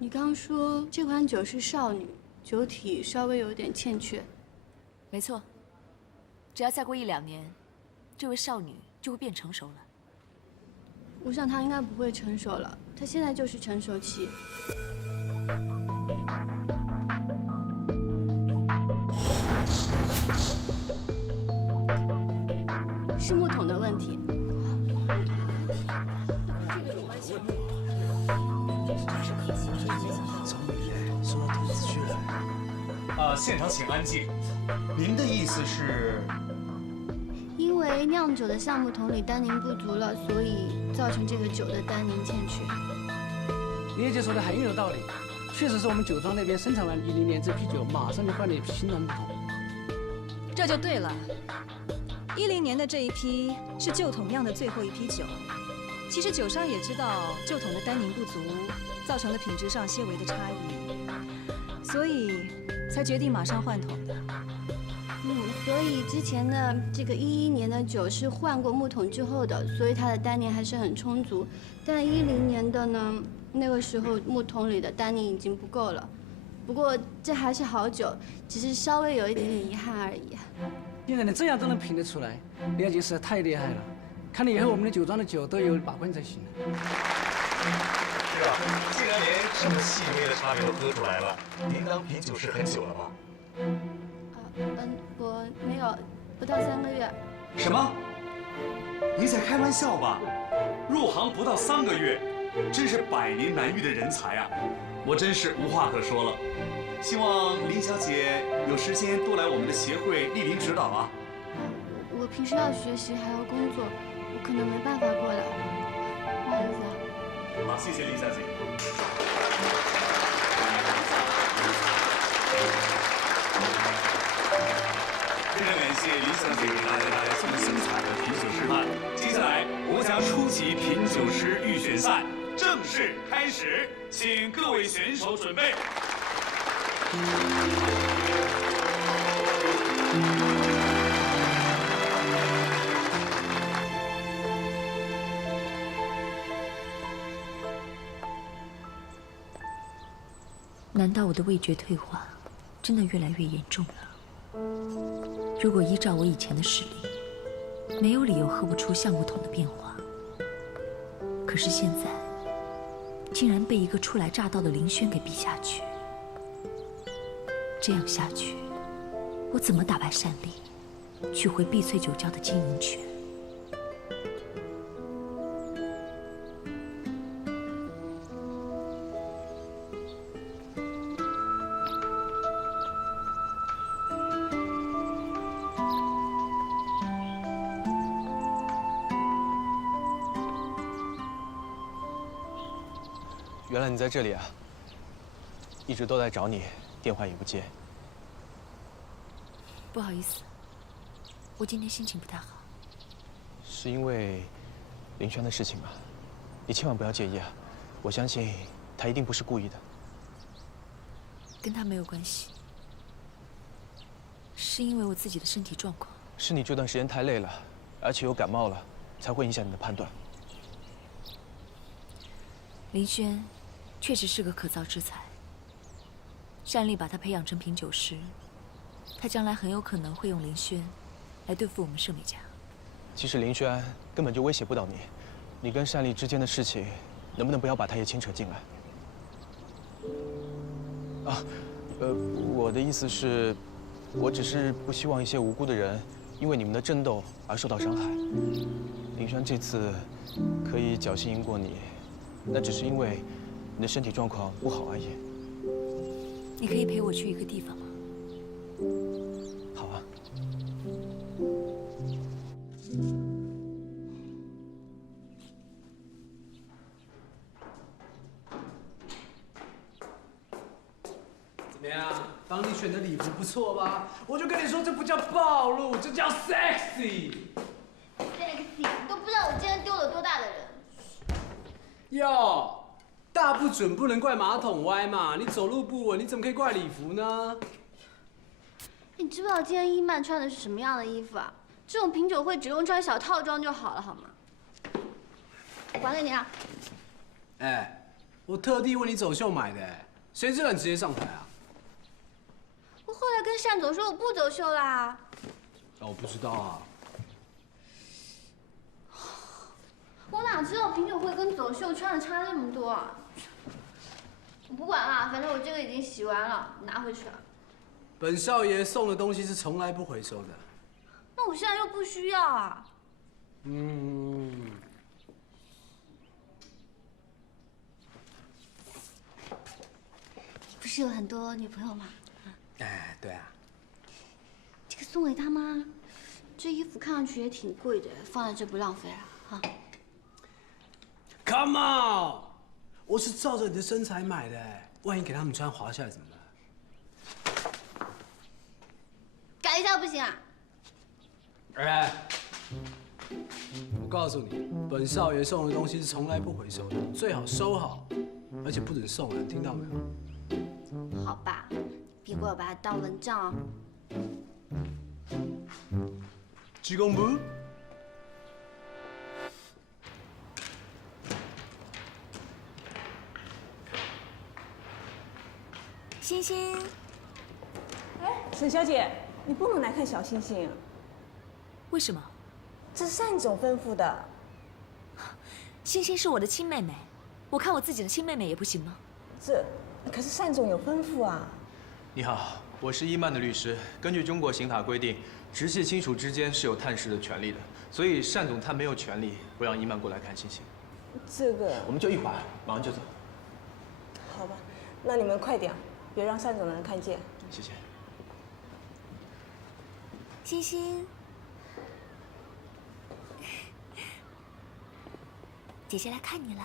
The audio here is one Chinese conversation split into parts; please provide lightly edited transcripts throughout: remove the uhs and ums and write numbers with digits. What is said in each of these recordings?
你刚说这款酒是少女，酒体稍微有点欠缺。没错，只要再过1-2年，这位少女就会变成熟了。我想她应该不会成熟了，她现在就是成熟期。是木桶的问题。总理耶，收到通知去了。现场请安静。您的意思是？因为酿酒的橡木桶里单宁不足了，所以造成这个酒的单宁欠缺。李姐说的很有道理，确实是我们酒庄那边生产完10年这批酒，马上就换了一批新的木桶。这就对了。10年的这一批是旧桶酿的最后一批酒。其实酒商也知道旧桶的单宁不足，造成了品质上些微的差异，所以才决定马上换桶的。所以之前的这个11年的酒是换过木桶之后的，所以它的单宁还是很充足。但10年的呢，那个时候木桶里的单宁已经不够了。不过这还是好酒，只是稍微有一点点遗憾而已。现在你这样都能品得出来，李姐实在太厉害了。看了以后，我们的酒庄的酒都有把关才行。是啊，既然连这么细微的差别都喝出来了，您当品酒师很久了吗？我没有，不到3个月。什么？您在开玩笑吧？入行不到3个月，真是百年难遇的人才啊！我真是无话可说了。希望林小姐有时间多来我们的协会莅临指导啊。我平时要学习还要工作，我可能没办法过来，不好意思啊。好，谢谢林小姐。非常感谢林小姐给大家这么精彩的品酒示范。接下来，我将初级品酒师预选赛正式开始，请各位选手准备。难道我的味觉退化真的越来越严重了？如果依照我以前的实力，没有理由喝不出橡木桶的变化。可是现在，竟然被一个初来乍到的林轩给比下去。这样下去，我怎么打败单丽，取回碧翠酒窖的经营权？原来你在这里啊！一直都在找你，电话也不接。不好意思，我今天心情不太好。是因为林轩的事情吗？你千万不要介意啊！我相信他一定不是故意的。跟他没有关系，是因为我自己的身体状况。是你这段时间太累了，而且又感冒了，才会影响你的判断。林轩确实是个可造之才。单丽把他培养成品酒师，他将来很有可能会用林轩来对付我们盛美家。其实林轩根本就威胁不到你，你跟单丽之间的事情，能不能不要把他也牵扯进来？啊，我的意思是，我只是不希望一些无辜的人因为你们的争斗而受到伤害。林轩这次可以侥幸赢过你，那只是因为你的身体状况不好而已。你可以陪我去一个地方吗？好啊。怎么样？帮你选的礼服不错吧？我就跟你说，这不叫暴露，这叫 sexy。sexy，都不知道我今天丢了多大的人。哟。大不准不能怪马桶歪嘛，你走路不稳，你怎么可以怪礼服呢？你知不知道今天伊曼穿的是什么样的衣服啊？这种品酒会只用穿小套装就好了，好吗？还给你啊。哎，我特地为你走秀买的，谁知道你直接上台啊？我后来跟单总说我不走秀啦。我不知道啊。我哪知道品酒会跟走秀穿的差那么多啊！我不管啦，反正我这个已经洗完了，拿回去了。本少爷送的东西是从来不回收的。那我现在又不需要啊。嗯。不是有很多女朋友吗？哎，对啊。这个送给她吗？这衣服看上去也挺贵的，放在这不浪费啊？啊 Come on， 我是照着你的身材买的，万一给他们穿滑下来怎么办？改一下不行啊？哎，我告诉你，本少爷送的东西是从来不回收的，最好收好，而且不准送人，听到没有？好吧，别给我把它当蚊帐。鞠躬不？星星，沈小姐，你不能来看小星星，为什么？这是单总吩咐的。星星是我的亲妹妹，我看我自己的亲妹妹也不行吗？可是单总有吩咐啊。你好，我是伊曼的律师。根据中国刑法规定，直系亲属之间是有探视的权利的，所以单总他没有权利不让伊曼过来看星星。这个我们就一会儿，马上就走。好吧，那你们快点，别让单总的人看见。谢谢。星星，姐姐来看你了。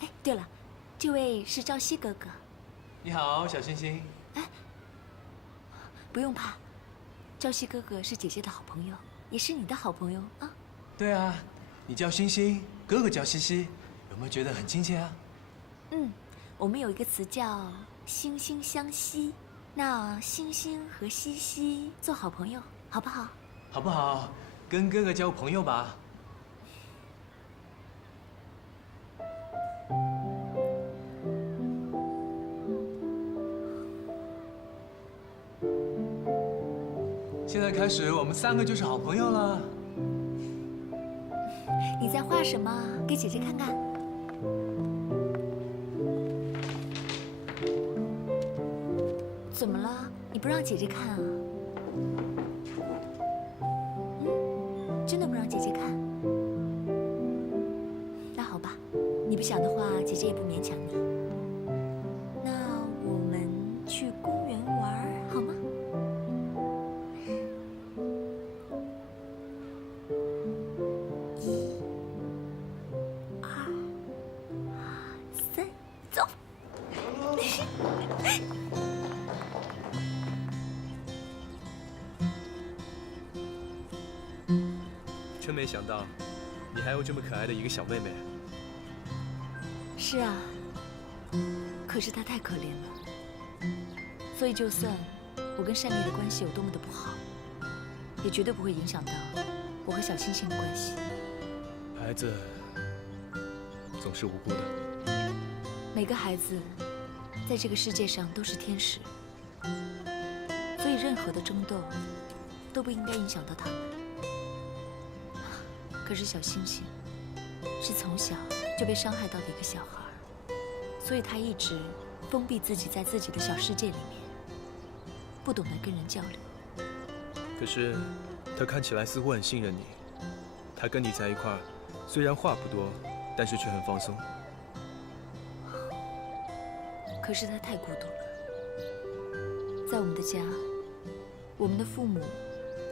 哎，对了，这位是赵熙哥哥。你好，小星星。不用怕，赵熙哥哥是姐姐的好朋友，也是你的好朋友啊。对啊，你叫星星，哥哥叫西西，有没有觉得很亲切啊？嗯，我们有一个词叫惺惺相惜，那星星和西西做好朋友，好不好？好不好？跟哥哥交朋友吧。现在开始，我们3个就是好朋友了。你在画什么？给姐姐看看。怎么了？你不让姐姐看啊？真的不让姐姐看？那好吧，你不想的话，姐姐也不勉强你。那我们去公园玩好吗？走。真没想到，你还有这么可爱的一个小妹妹。是啊，可是她太可怜了，所以就算我跟善丽的关系有多么的不好，也绝对不会影响到我和小星星的关系。孩子总是无辜的。每个孩子在这个世界上都是天使，所以任何的争斗都不应该影响到他们。可是小星星是从小就被伤害到的一个小孩，所以他一直封闭自己在自己的小世界里面，不懂得跟人交流。可是他看起来似乎很信任你，他跟你在一块儿，虽然话不多，但是却很放松。可是他太孤独了。在我们的家，我们的父母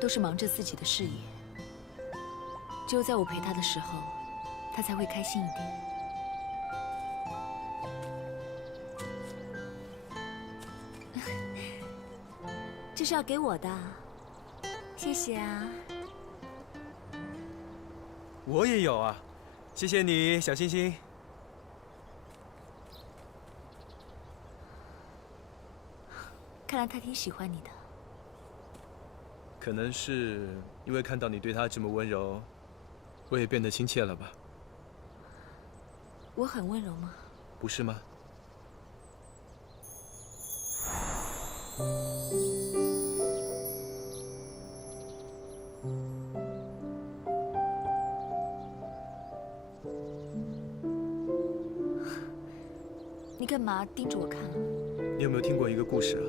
都是忙着自己的事业，只有在我陪他的时候，他才会开心一点。这是要给我的，谢谢啊。我也有啊，谢谢你，小星星。看来他挺喜欢你的。可能是因为看到你对他这么温柔，我也变得亲切了吧。我很温柔吗？不是吗？你干嘛盯着我看啊？你有没有听过一个故事啊？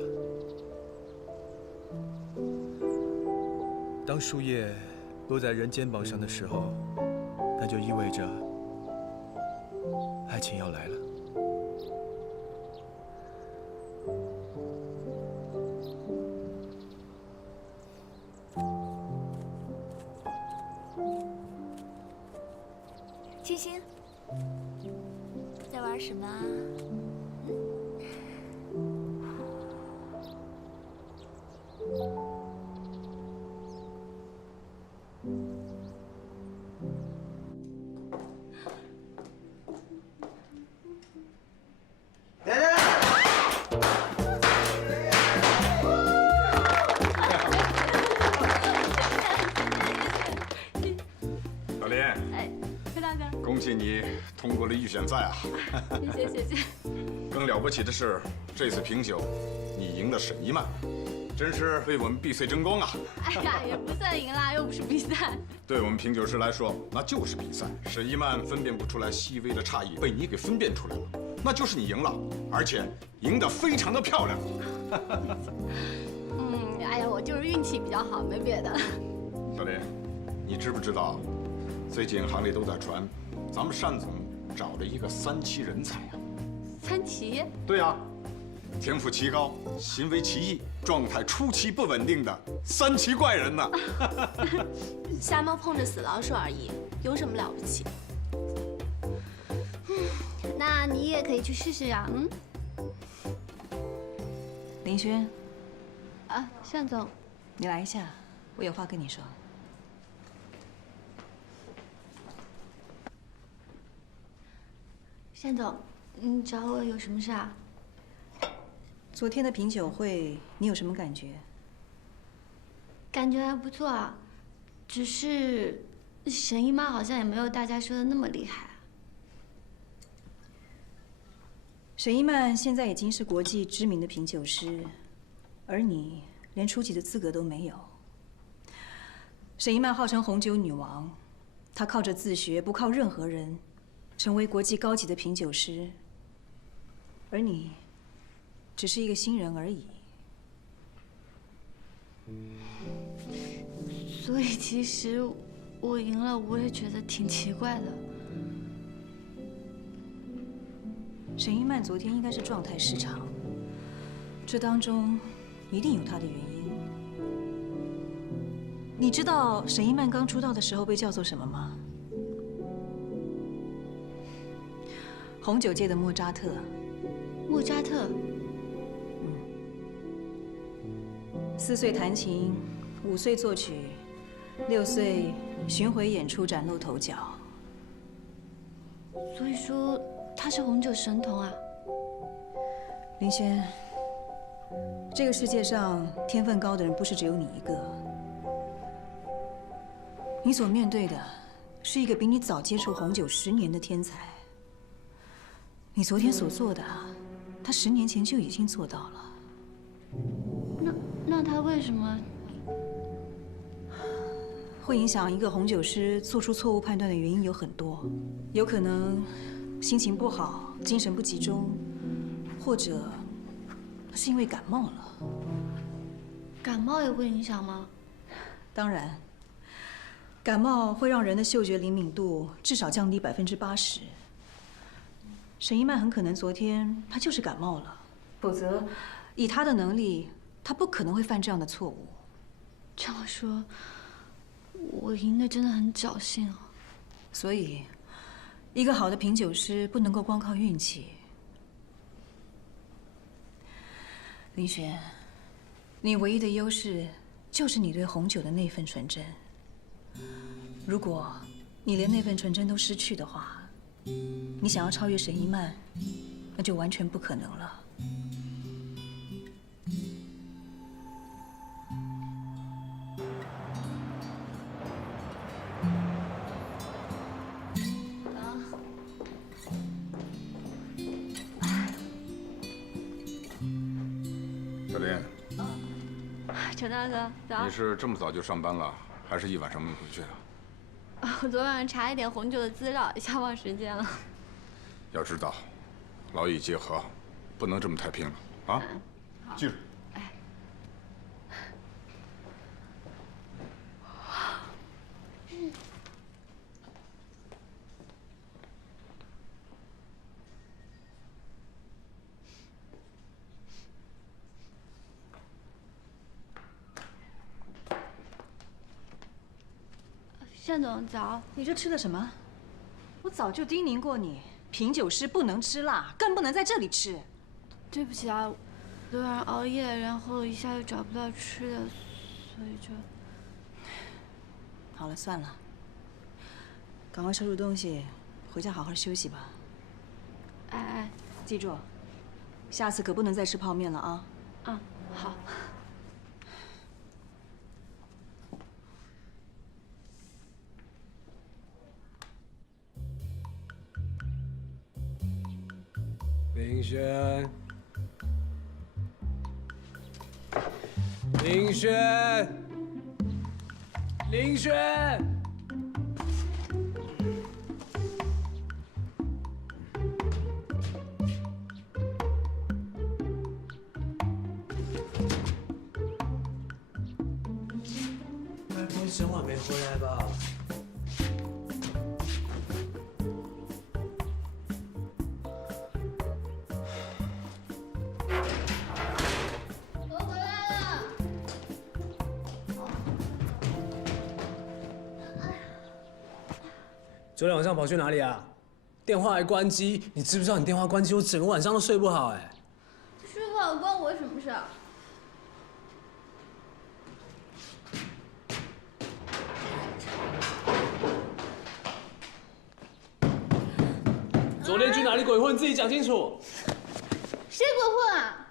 当树叶落在人肩膀上的时候，那就意味着爱情要来了。清新，在玩什么啊？老林，哎，柯大哥，恭喜你通过了预选赛啊！谢谢谢谢。更了不起的是，这次品酒你赢了沈一曼，真是为我们碧穗争光啊！哎呀，也不算赢啦，又不是比赛。对我们品酒师来说，那就是比赛。沈一曼分辨不出来细微的差异，被你给分辨出来了，那就是你赢了，而且赢得非常的漂亮。哎呀，我就是运气比较好，没别的。小林，你知不知道，最近行里都在传，咱们单总找了一个3期人才啊。3期？对啊，天赋奇高，行为奇异，状态出奇不稳定的3期怪人呢。瞎猫碰着死老鼠而已，有什么了不起？那你也可以去试试呀。林轩，啊，单总，你来一下，我有话跟你说。单总，你找我有什么事啊？昨天的品酒会，你有什么感觉？感觉还不错啊，只是沈姨妈好像也没有大家说的那么厉害啊。沈一曼现在已经是国际知名的品酒师，而你连初级的资格都没有。沈一曼号称红酒女王，她靠着自学，不靠任何人，成为国际高级的品酒师，而你只是一个新人而已。所以其实我赢了，我也觉得挺奇怪的。沈一曼昨天应该是状态失常，这当中一定有她的原因。你知道沈一曼刚出道的时候被叫做什么吗？红酒界的莫扎特。莫扎特4岁弹琴，5岁作曲，6岁巡回演出崭露头角。所以说他是红酒神童啊。林轩，这个世界上天分高的人不是只有你一个。你所面对的是一个比你早接触红酒10年的天才。你昨天所做的，他10年前就已经做到了。那他为什么会影响一个红酒师做出错误判断的原因有很多，有可能心情不好、精神不集中，或者是因为感冒了。感冒也会影响吗？当然，感冒会让人的嗅觉灵敏度至少降低80%。沈一曼很可能昨天她就是感冒了，否则以她的能力，她不可能会犯这样的错误。这么说，我赢的真的很侥幸啊。所以，一个好的品酒师不能够光靠运气。林轩，你唯一的优势就是你对红酒的那份纯真。如果你连那份纯真都失去的话，你想要超越沈一曼，那就完全不可能了。小林，陈大哥，早你。是这么早就上班了，还是一晚上没回去啊？我昨晚查一点红酒的资料，一下忘时间了。要知道，劳逸结合，不能这么太拼了啊！记住。单总早。你这吃的什么？我早就叮咛过你，品酒师不能吃辣，更不能在这里吃。对不起啊，昨晚熬夜，然后一下又找不到吃的，所以就……好了，算了，赶快收拾东西，回家好好休息吧。哎，记住，下次可不能再吃泡面了啊！啊，好。林轩，林轩，林轩。该不会整晚没回来吧？我回来了。昨天晚上跑去哪里啊？电话还关机，你知不知道你电话关机，我整个晚上都睡不好哎。睡不好关我什么事啊？昨天去哪里鬼混？自己讲清楚。谁鬼混啊？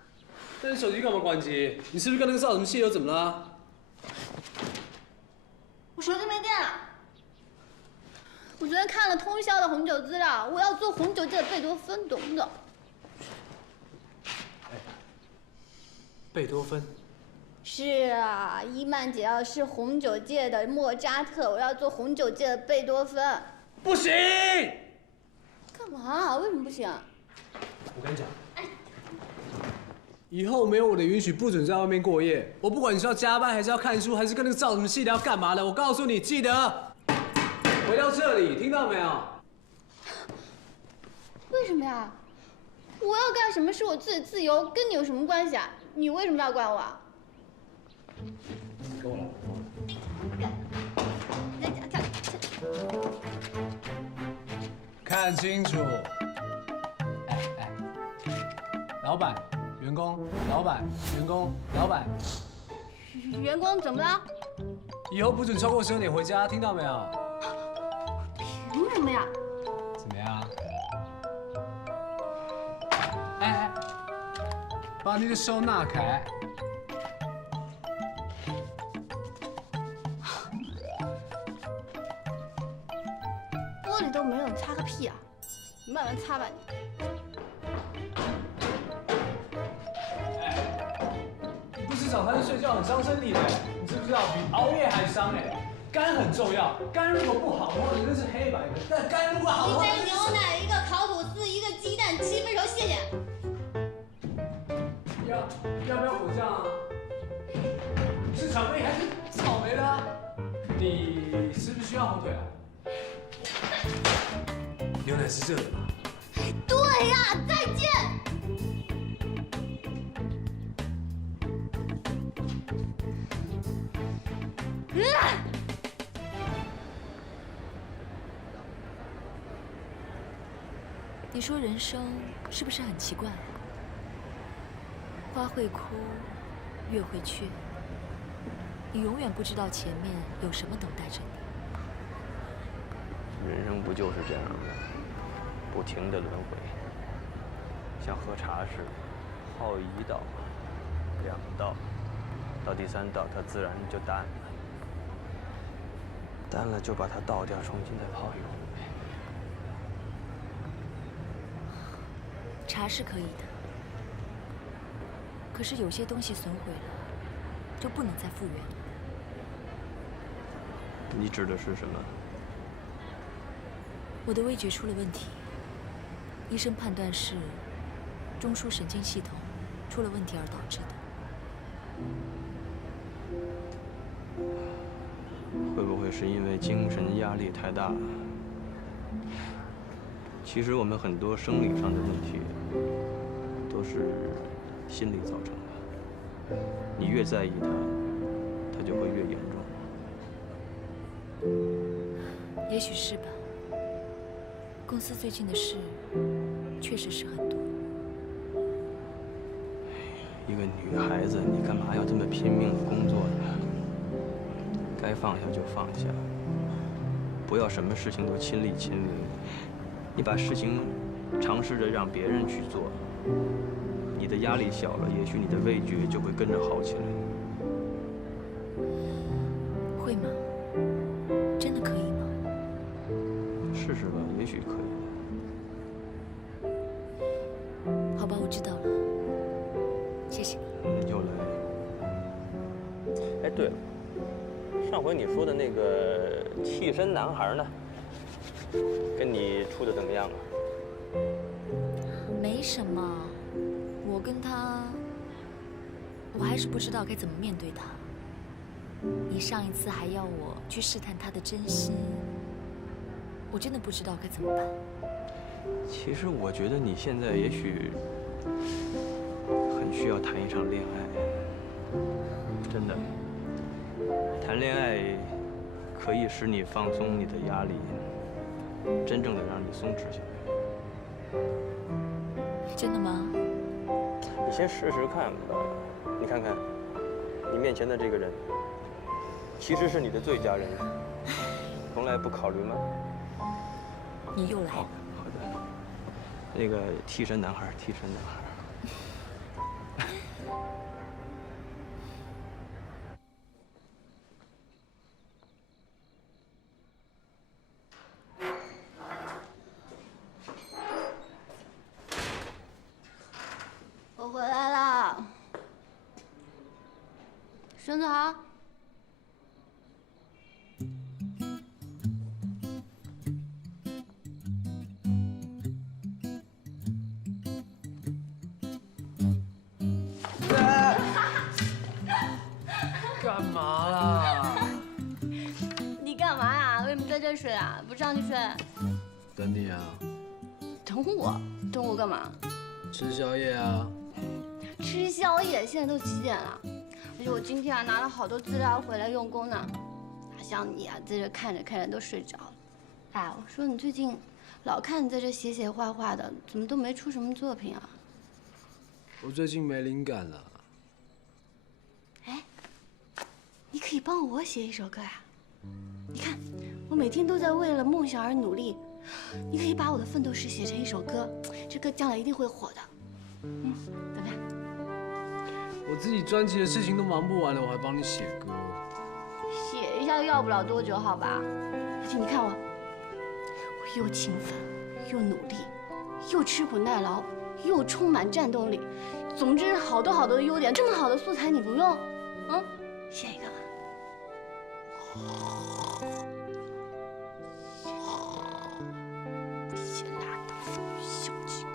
那你手机干嘛关机？你是不是跟那个赵什么戏友怎么了？我手机没电了。我昨天看了通宵的红酒资料，我要做红酒界的贝多芬，懂不懂？贝多芬。是啊，伊曼姐要是红酒界的莫扎特，我要做红酒界的贝多芬。不行！干嘛？为什么不行？我跟你讲，以后没有我的允许，不准在外面过夜。我不管你是要加班，还是要看书，还是跟那个赵什么系的要干嘛的，我告诉你，记得回到这里，听到没有？为什么呀？我要干什么是我自己自由，跟你有什么关系啊？你为什么要管我啊？跟我来。看清楚！哎，老板、员工、老板、员工、老板，员工怎么了？以后不准超过12点回家，听到没有？凭什么呀？怎么样？哎，把你的手拿开！玻璃都没有，你擦个屁啊！你慢慢擦吧你。你不吃早餐就睡觉很伤身体的，你知不知道比熬夜还伤哎？肝很重要，肝如果不好的话，你那是黑白的；但肝如果好的话，一杯牛奶，一个烤吐司，一个鸡蛋，7分熟，谢谢。要不要果酱啊？是巧克力还是草莓的啊？你是不是需要火腿啊？牛奶是热的吧？对呀，再见。你说人生是不是很奇怪？花会枯，月会缺，你永远不知道前面有什么等待着你。人生不就是这样的，不停的轮回，像喝茶似的，泡1道、2道，到第3道它自然就淡了，淡了就把它倒掉，重新再泡一回。茶是可以的，可是有些东西损毁了，就不能再复原了。你指的是什么？我的味觉出了问题，医生判断是中枢神经系统出了问题而导致的。会不会是因为精神压力太大了？其实我们很多生理上的问题都是心理造成的。你越在意它，它就会越严重。也许是吧。公司最近的事确实是很多。一个女孩子，你干嘛要这么拼命的工作呢？该放下就放下，不要什么事情都亲力亲为。你把事情尝试着让别人去做，你的压力小了，也许你的味觉就会跟着好起来。会吗？真的可以吗？试试吧，也许可以。好吧，我知道了，谢谢你。又来。哎，对了，上回你说的那个替身男孩呢？跟你处的怎么样啊？没什么，我跟他，我还是不知道该怎么面对他。你上一次还要我去试探他的真心，我真的不知道该怎么办。其实我觉得你现在也许很需要谈一场恋爱，真的。谈恋爱可以使你放松你的压力，真正的让你松弛下来。真的吗？你先试试看吧，你看看，你面前的这个人，其实是你的最佳人选，从来不考虑吗？你又来了。好的，那个替身男孩，替身男孩。我回来了，孙子豪。干嘛啦？你干嘛呀？为什么在这睡啊？不上去睡？等你啊。等我？等我干嘛？吃宵夜啊。吃宵夜？现在都几点了？而且我今天啊拿了好多资料回来用功呢。哪像你啊，在这看着看着都睡着了。哎，我说你最近老看你在这写写画画的，怎么都没出什么作品啊？我最近没灵感了。哎，你可以帮我写一首歌呀。你看，我每天都在为了梦想而努力，你可以把我的奋斗史写成一首歌，这歌将来一定会火的。嗯，怎么样？我自己专辑的事情都忙不完了，我还帮你写歌。写一下要不了多久，好吧？而且你看我又勤奋，又努力，又吃苦耐劳，又充满战斗力，总之好多好多的优点。这么好的素材你不用？嗯，写一个吧。写拉倒，小气鬼。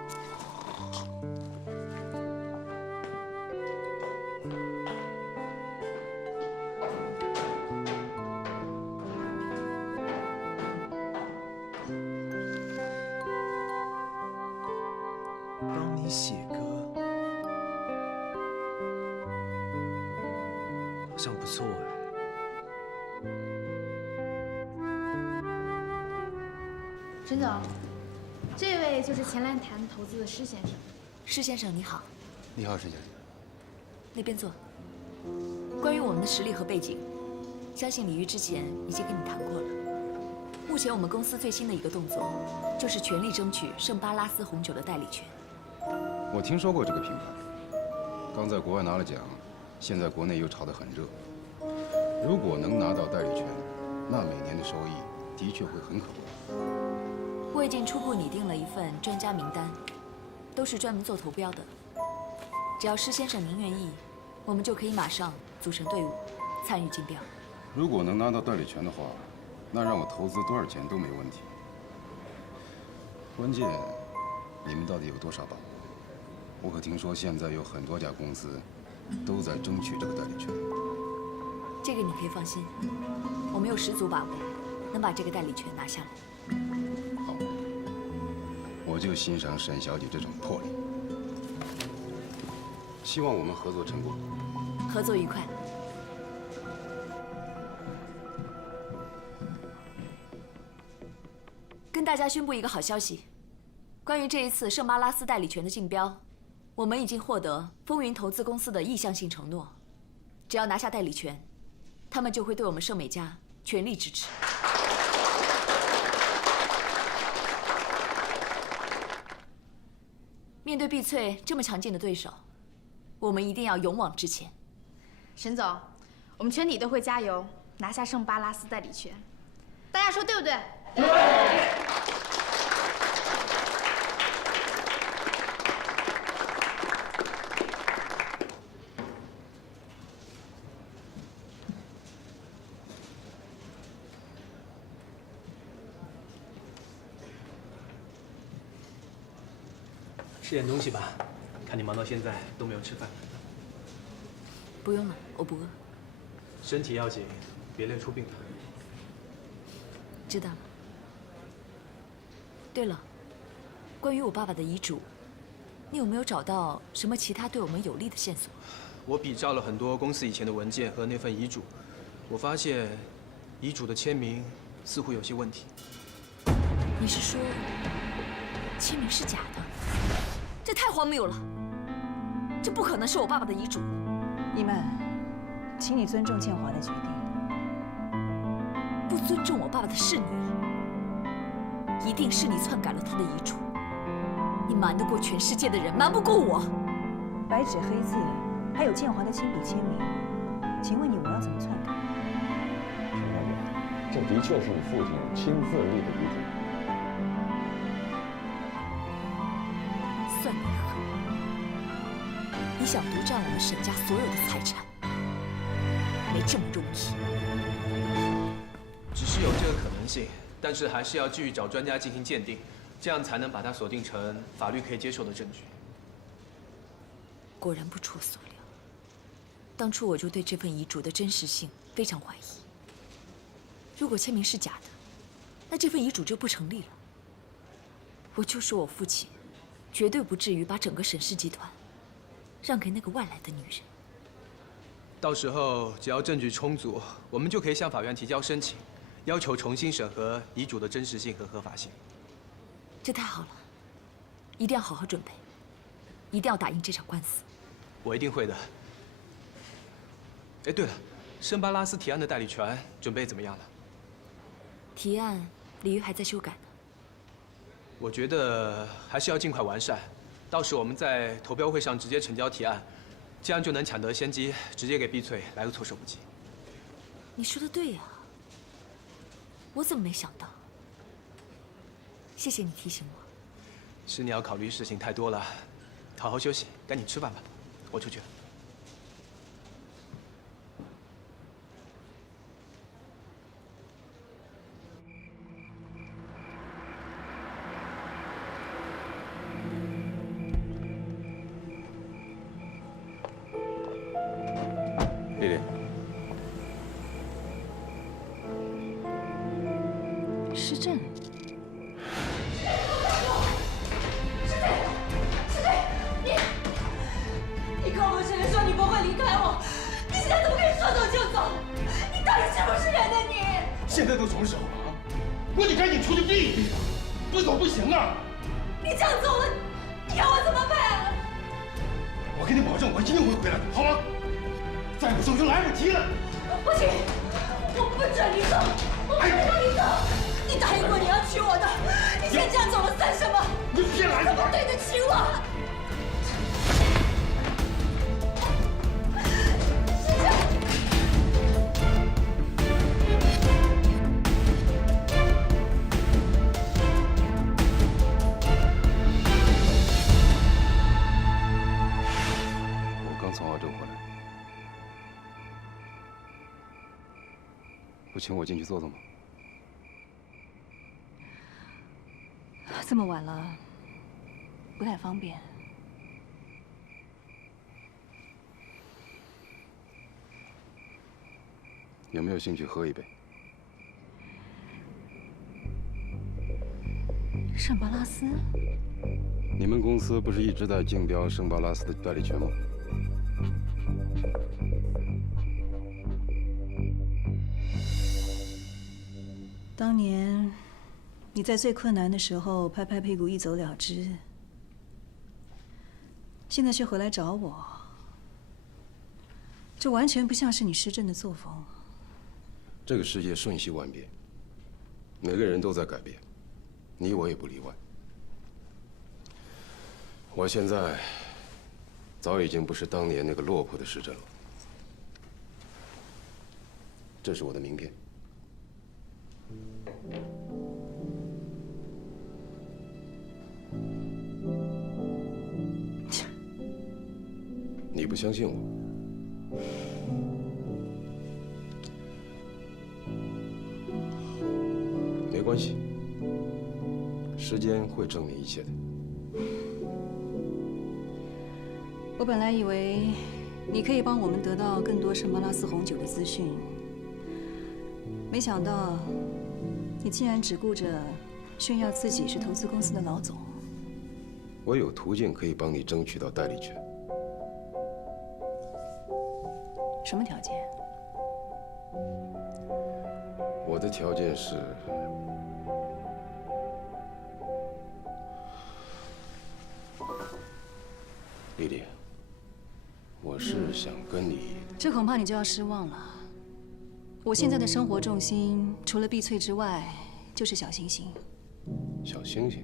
帮你写歌，好像不错哎。陈总，这位就是前来谈投资的施先生。施先生你好。你好，施小姐。那边坐。关于我们的实力和背景，相信李玉之前已经跟你谈过了。目前我们公司最新的一个动作，就是全力争取圣巴拉斯红酒的代理权。我听说过这个品牌，刚在国外拿了奖，现在国内又炒得很热。如果能拿到代理权，那每年的收益的确会很可观。我已经初步拟定了一份专家名单，都是专门做投标的。只要施先生您愿意，我们就可以马上组成队伍，参与竞标。如果能拿到代理权的话，那让我投资多少钱都没问题。关键，你们到底有多少把握？我可听说现在有很多家公司都在争取这个代理权。这个你可以放心，我们有10足把握，能把这个代理权拿下来。好，我就欣赏沈小姐这种魄力。希望我们合作成功。合作愉快。跟大家宣布一个好消息，关于这一次圣巴拉斯代理权的竞标，我们已经获得风云投资公司的意向性承诺，只要拿下代理权，他们就会对我们圣美家全力支持。面对碧翠这么强劲的对手，我们一定要勇往直前。沈总，我们全体都会加油，拿下圣巴拉斯代理权。大家说对不对？对。吃点东西吧，看你忙到现在都没有吃饭。不用了，我不饿。身体要紧，别累出病来。知道了。对了，关于我爸爸的遗嘱，你有没有找到什么其他对我们有利的线索？我比照了很多公司以前的文件和那份遗嘱，我发现遗嘱的签名似乎有些问题。你是说签名是假的？这太荒谬了！这不可能是我爸爸的遗嘱。一曼，请你尊重建华的决定。不尊重我爸爸的是你，一定是你篡改了他的遗嘱。你瞒得过全世界的人，瞒不过我。白纸黑字，还有建华的亲笔签名，请问你我要怎么篡改？沈小姐，这的确是你父亲亲自立的遗嘱。算你狠！你想独占我们沈家所有的财产，没这么容易。只是有这个可能性，但是还是要继续找专家进行鉴定，这样才能把它锁定成法律可以接受的证据。果然不出我所料，当初我就对这份遗嘱的真实性非常怀疑。如果签名是假的，那这份遗嘱就不成立了。我就说我父亲绝对不至于把整个沈氏集团让给那个外来的女人。到时候只要证据充足，我们就可以向法院提交申请，要求重新审核遗嘱的真实性和合法性。这太好了，一定要好好准备，一定要打赢这场官司。我一定会的。哎，对了，圣巴拉斯提案的代理权准备怎么样了？提案李玉还在修改呢。我觉得还是要尽快完善，到时我们在投标会上直接成交提案，这样就能抢得先机，直接给碧翠来个措手不及。你说的对呀，我怎么没想到？谢谢你提醒我。是你要考虑事情太多了，好好休息，赶紧吃饭吧，我出去了。丽丽，施政。你跟我之前说你不会离开我，你现在怎么可以说走就走？你到底是不是人呢你？现在都什么时候了啊？我得赶紧出去避一避啊！不走不行啊！你这样走了，你让我怎么办？我给你保证，我一定会回来的，好吗？再不走就来不及了。不行，我不准你走，我不让你走。你答应过你要娶我的，你现在这样走了算什么？你别来！怎么对得起我？不请我进去坐坐吗？这么晚了，不太方便。有没有兴趣喝一杯？圣巴拉斯？你们公司不是一直在竞标圣巴拉斯的代理权吗？当年你在最困难的时候拍拍屁股一走了之，现在却回来找我，这完全不像是你施政的作风。这个世界瞬息万变，每个人都在改变，你我也不例外。我现在早已经不是当年那个落魄的施政了。这是我的名片。你不相信我？没关系，时间会证明一切的。我本来以为你可以帮我们得到更多圣巴拉斯红酒的资讯，没想到你竟然只顾着炫耀自己是投资公司的老总。我有途径可以帮你争取到代理权。什么条件？我的条件是，丽丽，我是想跟你……这恐怕你就要失望了。我现在的生活重心除了碧翠之外，就是小星星。小星星。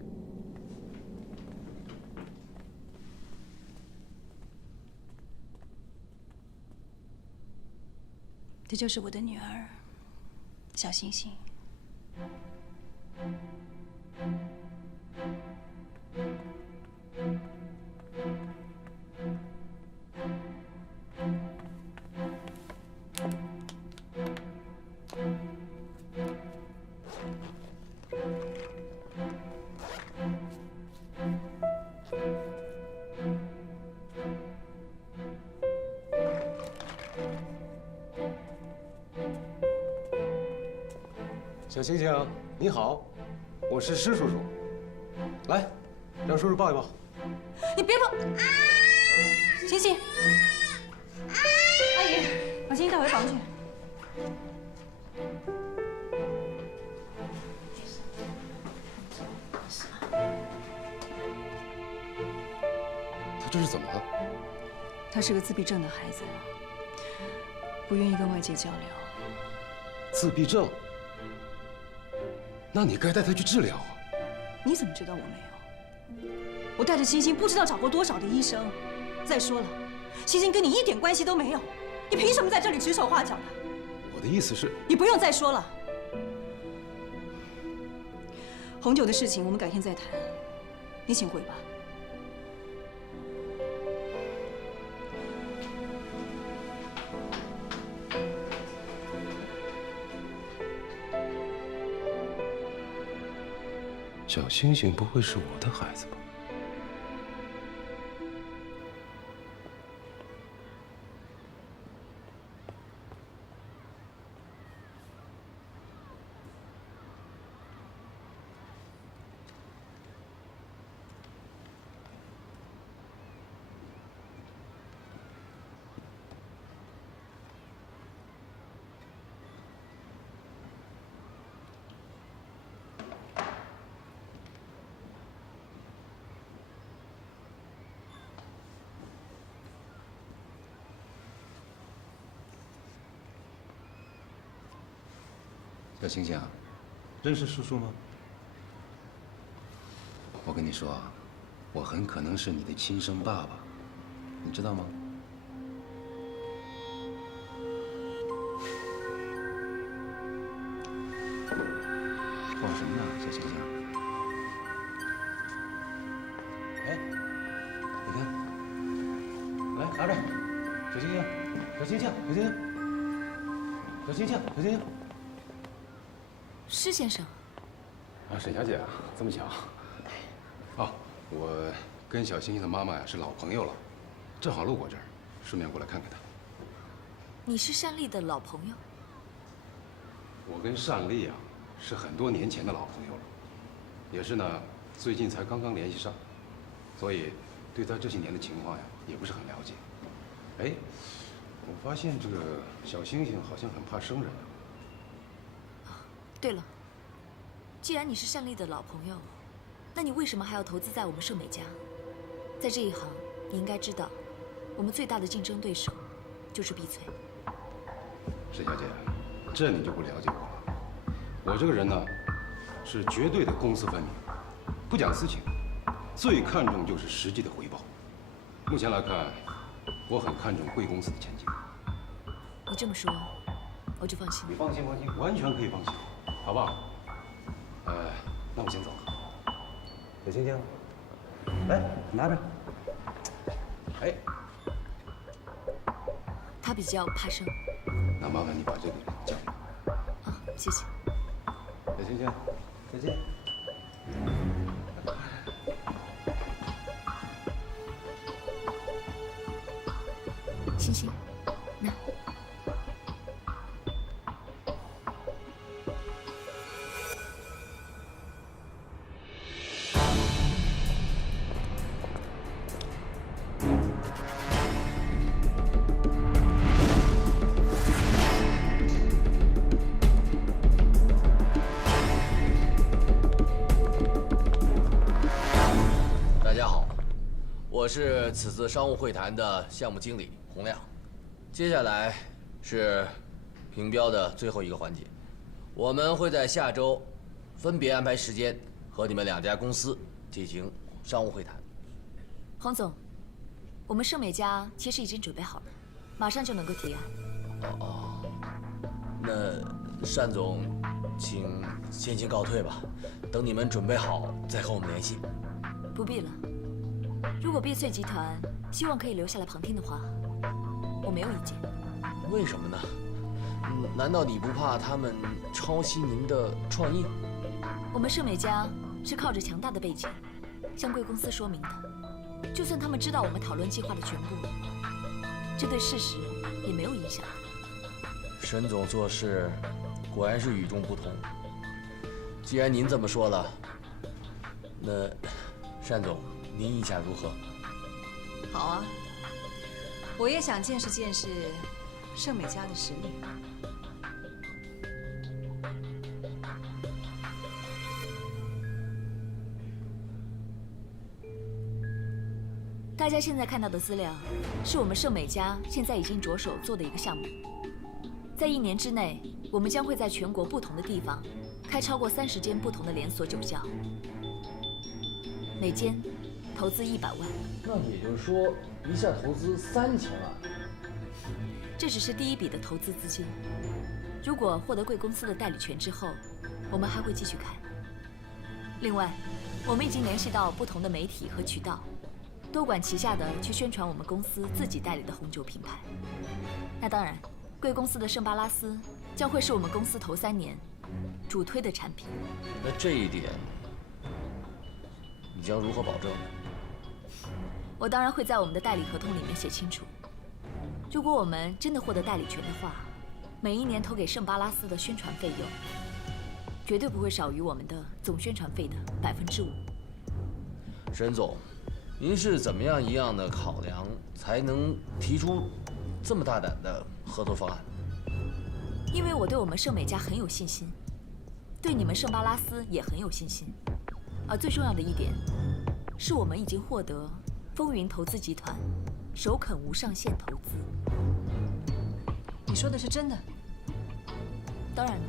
这就是我的女儿，小星星。小星星，你好，我是施叔叔，来，让叔叔抱一抱。你别抱！星星，阿姨，把星星带回房去。他这是怎么了？他是个自闭症的孩子，不愿意跟外界交流。自闭症？那你该带他去治疗啊！你怎么知道我没有？我带着星星不知道找过多少的医生。再说了，星星跟你一点关系都没有，你凭什么在这里指手画脚的？我的意思是……你不用再说了。红酒的事情我们改天再谈，你请回吧。小星星不会是我的孩子吧？小星星，认识叔叔吗？我跟你说啊，我很可能是你的亲生爸爸，你知道吗？晃什么呢，小星星？哎，你看，来拿着，小星星，小星星，小星星，小星星，小星星。施先生。啊，沈小姐啊，这么巧。哦，我跟小星星的妈妈呀是老朋友了，正好路过这儿，顺便过来看看她。你是单丽的老朋友？我跟单丽啊是很多年前的老朋友了，也是呢最近才刚刚联系上，所以对她这些年的情况呀也不是很了解。哎，我发现这个小星星好像很怕生人啊。对了，既然你是单丽的老朋友，那你为什么还要投资在我们盛美家？在这一行，你应该知道，我们最大的竞争对手就是碧翠。沈小姐，这你就不了解我了。我这个人呢，是绝对的公私分明，不讲私情，最看重就是实际的回报。目前来看，我很看重贵公司的前景。你这么说，我就放心。你放心，放心，完全可以放心，好不好？那我先走了。小星星，来拿着。哎，他比较怕生。那麻烦你把这个交给我。啊，谢谢。小星星，再见。星星，那。我是此次商务会谈的项目经理洪亮，接下来是评标的最后一个环节，我们会在下周分别安排时间和你们2家公司进行商务会谈。洪总，我们盛美家其实已经准备好了，马上就能够提案。那单总，请先行告退吧，等你们准备好再和我们联系。不必了。如果碧翠集团希望可以留下来旁听的话，我没有意见。为什么呢？难道你不怕他们抄袭您的创意？我们盛美家是靠着强大的背景，向贵公司说明的。就算他们知道我们讨论计划的全部，这对事实也没有影响。沈总做事果然是与众不同。既然您这么说了，那单总，您意下如何？好啊，我也想见识见识盛美家的实力。大家现在看到的资料，是我们盛美家现在已经着手做的一个项目。在1年之内，我们将会在全国不同的地方开超过30间不同的连锁酒窖，每间投资100万。那也就是说，一下投资3000万。这只是第一笔的投资资金。如果获得贵公司的代理权之后，我们还会继续开。另外，我们已经联系到不同的媒体和渠道，多管齐下的去宣传我们公司自己代理的红酒品牌。那当然，贵公司的圣巴拉斯将会是我们公司头3年主推的产品。那这一点，你将如何保证？我当然会在我们的代理合同里面写清楚。如果我们真的获得代理权的话，每1年投给圣巴拉斯的宣传费用，绝对不会少于我们的总宣传费的5%。沈总，您是怎么样一样的考量，才能提出这么大胆的合作方案？因为我对我们盛美家很有信心，对你们圣巴拉斯也很有信心，而最重要的一点，是我们已经获得风云投资集团首肯无上限投资。你说的是真的？当然了，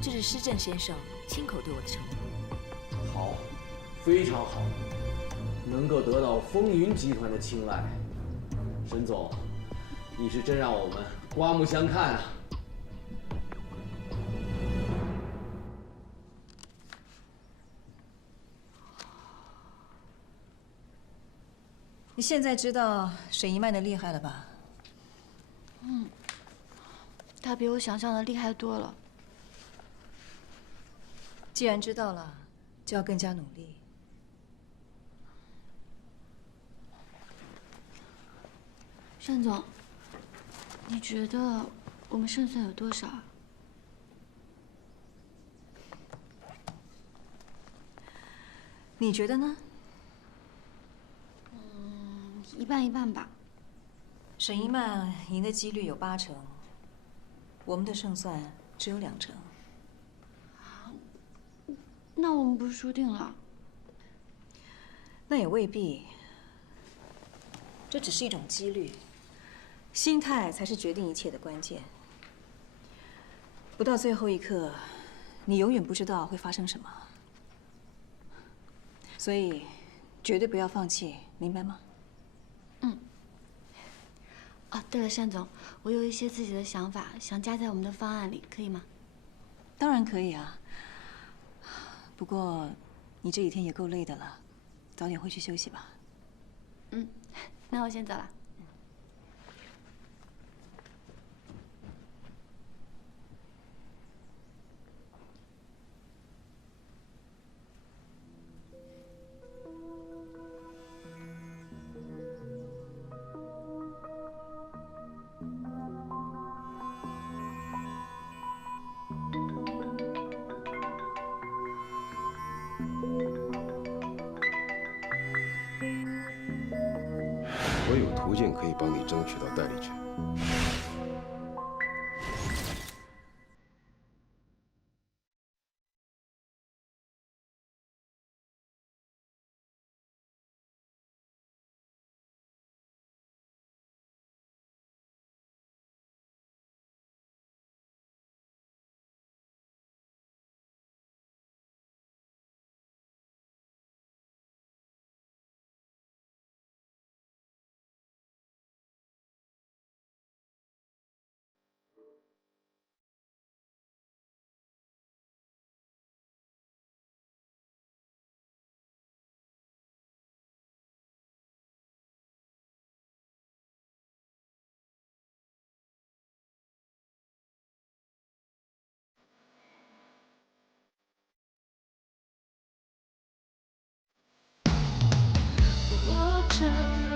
这是施正先生亲口对我的承诺。好，非常好，能够得到风云集团的青睐，沈总，你是真让我们刮目相看啊！你现在知道沈一曼的厉害了吧？他比我想象的厉害多了。既然知道了，就要更加努力。单总，你觉得我们胜算有多少啊？你觉得呢？一半一半吧。沈一曼赢的几率有80%，我们的胜算只有2成。那我们不是输定了？那也未必，这只是一种几率，心态才是决定一切的关键。不到最后一刻，你永远不知道会发生什么，所以绝对不要放弃，明白吗？哦，对了，单总，我有一些自己的想法，想加在我们的方案里，可以吗？当然可以啊。不过，你这几天也够累的了，早点回去休息吧。那我先走了。我有途径可以帮你争取到代理权。我承认。